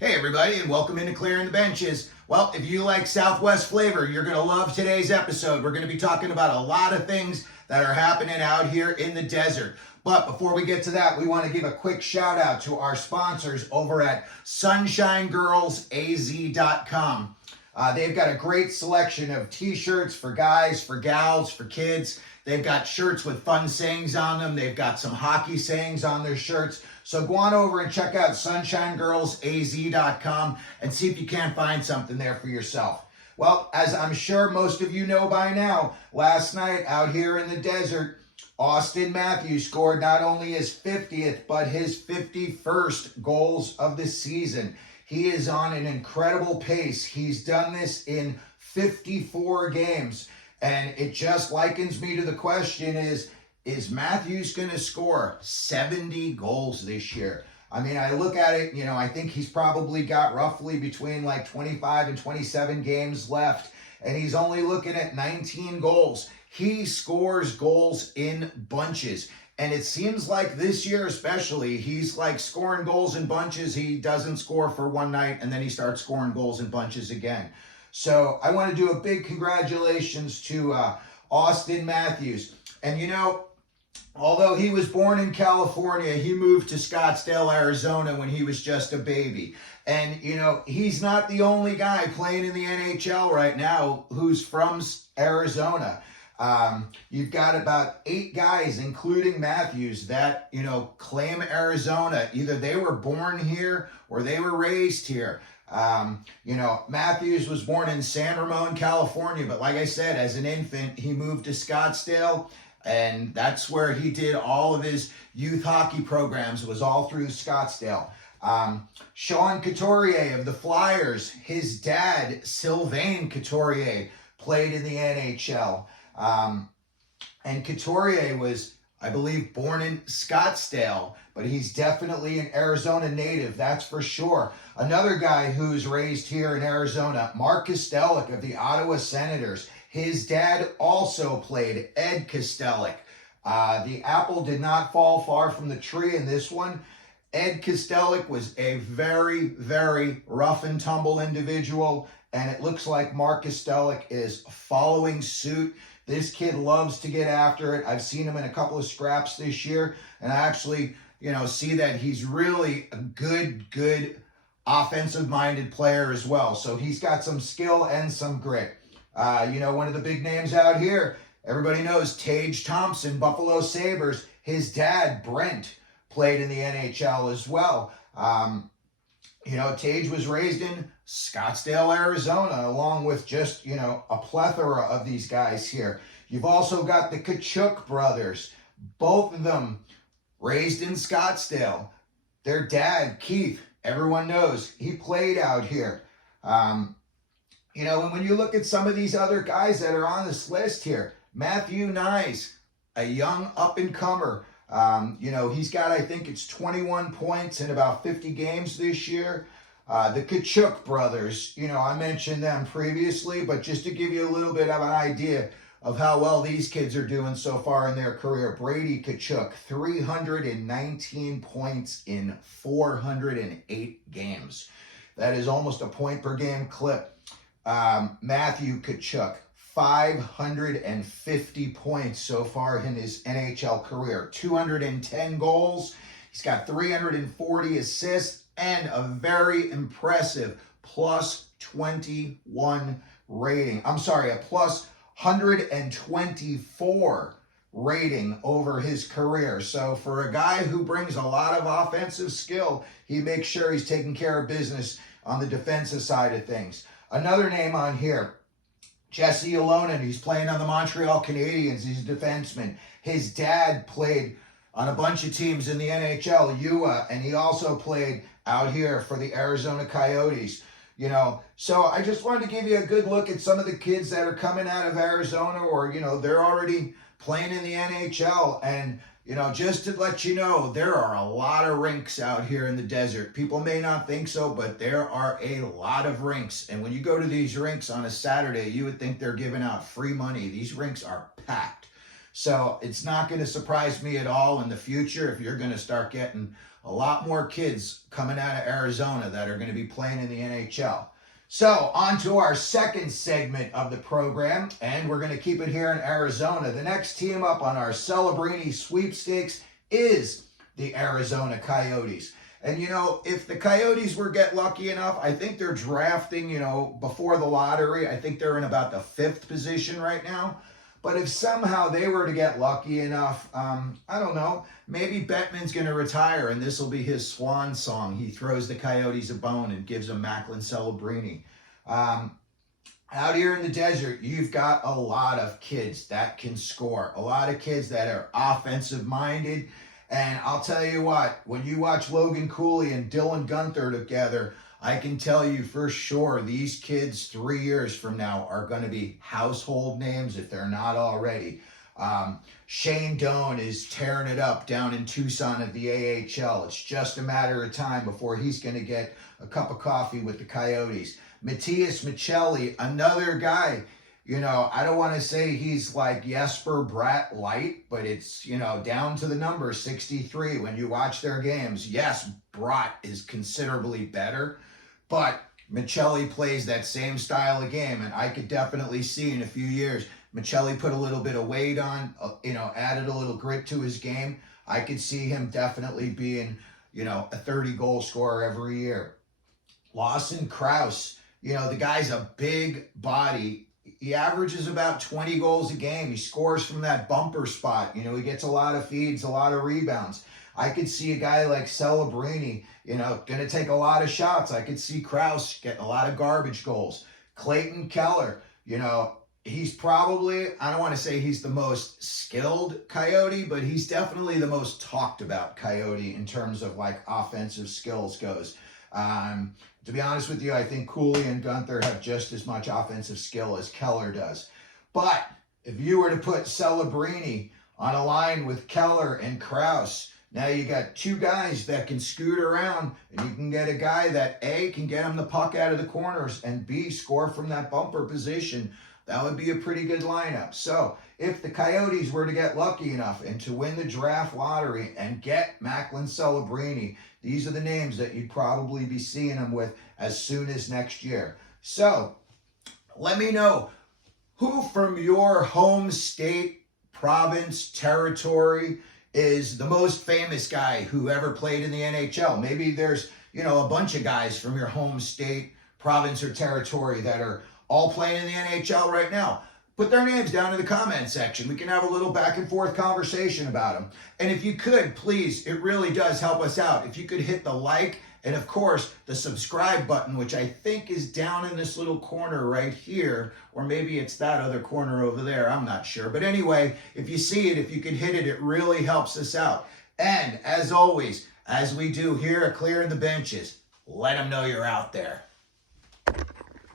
Hey everybody, and welcome into Clearing the Benches. Well, if you like Southwest flavor, you're going to love today's episode. We're going to be talking about a lot of things that are happening out here in the desert. But before we get to that, we want to give a quick shout out to our sponsors over at SunshineGirlsAZ.com. They've got a great selection of t-shirts for guys, for gals, for kids. They've got shirts with fun sayings on them. They've got some hockey sayings on their shirts. So go on over and check out SunshineGirlsAZ.com and see if you can't find something there for yourself. Well, as I'm sure most of you know by now, last night out here in the desert, Auston Matthews scored not only his 50th, but his 51st goals of the season. He is on an incredible pace. He's done this in 54 games. And it just likens me to the question is Matthews going to score 70 goals this year? I mean, I look at it, I think he's probably got roughly between like 25 and 27 games left. And he's only looking at 19 goals. He scores goals in bunches. And it seems like this year especially, he's like scoring goals in bunches. He doesn't score for one night, and then he starts scoring goals in bunches again. So I want to do a big congratulations to Auston Matthews. And although he was born in California, he moved to Scottsdale, Arizona when he was just a baby. And, he's not the only guy playing in the NHL right now who's from Arizona. You've got about 8 guys, including Matthews, that, claim Arizona. Either they were born here or they were raised here. Matthews was born in San Ramon, California, but like I said, as an infant, he moved to Scottsdale, and that's where he did all of his youth hockey programs. It was all through Scottsdale. Sean Couturier of the Flyers, his dad, Sylvain Couturier, played in the NHL. And Couturier was, I believe, born in Scottsdale, but he's definitely an Arizona native, that's for sure. Another guy who's raised here in Arizona, Mark Kostelic of the Ottawa Senators. His dad also played, Ed Kostelic. The apple did not fall far from the tree in this one. Ed Kostelic was a very, very rough and tumble individual, and it looks like Mark Kostelic is following suit. This kid loves to get after it. I've seen him in a couple of scraps this year, and I actually, see that he's really a good offensive-minded player as well. So he's got some skill and some grit. One of the big names out here, everybody knows Tage Thompson, Buffalo Sabres. His dad, Brent, played in the NHL as well. Tage was raised in Scottsdale, Arizona, along with just, a plethora of these guys here. You've also got the Tkachuk brothers, both of them raised in Scottsdale. Their dad, Keith, everyone knows, he played out here. And when you look at some of these other guys that are on this list here, Matthew Knies, a young up-and-comer, he's got, I think it's 21 points in about 50 games this year. The Tkachuk brothers, I mentioned them previously, but just to give you a little bit of an idea of how well these kids are doing so far in their career. Brady Tkachuk, 319 points in 408 games. That is almost a point per game clip. Matthew Tkachuk, 550 points so far in his NHL career. 210 goals. He's got 340 assists and a very impressive plus 21 rating. A plus 124 rating over his career. So for a guy who brings a lot of offensive skill, he makes sure he's taking care of business on the defensive side of things. Another name on here, Jesse Alonen. He's playing on the Montreal Canadiens. He's a defenseman. His dad played on a bunch of teams in the NHL, UA, and he also played out here for the Arizona Coyotes. So I just wanted to give you a good look at some of the kids that are coming out of Arizona, or, they're already playing in the NHL. And, just to let you know, there are a lot of rinks out here in the desert. People may not think so, but there are a lot of rinks. And when you go to these rinks on a Saturday, you would think they're giving out free money. These rinks are packed. So it's not going to surprise me at all in the future if you're going to start getting a lot more kids coming out of Arizona that are going to be playing in the NHL. So on to our second segment of the program, and we're going to keep it here in Arizona. The next team up on our Celebrini sweepstakes is the Arizona Coyotes. And, you know, if the Coyotes were get lucky enough, I think they're drafting, you know, before the lottery. I think they're in about the 5th position right now. But if somehow they were to get lucky enough, I don't know, maybe Bettman's going to retire and this will be his swan song. He throws the Coyotes a bone and gives them Macklin Celebrini. Out here in the desert, you've got a lot of kids that can score, a lot of kids that are offensive minded. And I'll tell you what, when you watch Logan Cooley and Dylan Guenther together, I can tell you for sure these kids 3 years from now are going to be household names if they're not already. Shane Doan is tearing it up down in Tucson at the AHL. It's just a matter of time before he's going to get a cup of coffee with the Coyotes. Matthias Michelli, another guy, you know, I don't want to say he's like Jesper Bratt light, but it's, you know, down to the number 63 when you watch their games. Yes, Bratt is considerably better, but Michelli plays that same style of game, and I could definitely see in a few years, Michelli put a little bit of weight on, you know, added a little grit to his game. I could see him definitely being, you know, a 30-goal scorer every year. Lawson Krause, you know, the guy's a big body. He averages about 20 goals a game. He scores from that bumper spot. You know, he gets a lot of feeds, a lot of rebounds. I could see a guy like Celebrini, you know, going to take a lot of shots. I could see Krause getting a lot of garbage goals. Clayton Keller, you know, he's probably, I don't want to say he's the most skilled Coyote, but he's definitely the most talked about Coyote in terms of like offensive skills goes. To be honest with you, I think Cooley and Guenther have just as much offensive skill as Keller does. But if you were to put Celebrini on a line with Keller and Krause, now you got two guys that can scoot around, and you can get a guy that A, can get him the puck out of the corners, and B, score from that bumper position. That would be a pretty good lineup. So if the Coyotes were to get lucky enough and to win the draft lottery and get Macklin Celebrini, these are the names that you'd probably be seeing them with as soon as next year. So let me know who from your home state, province, territory is the most famous guy who ever played in the NHL. Maybe there's, you know, a bunch of guys from your home state, province, or territory that are all playing in the NHL right now. Put their names down in the comment section. We can have a little back and forth conversation about them. And if you could, please, it really does help us out. If you could hit the like and, of course, the subscribe button, which I think is down in this little corner right here, or maybe it's that other corner over there. I'm not sure. But anyway, if you see it, if you could hit it, it really helps us out. And as always, as we do here at Clearing the Benches, let them know you're out there.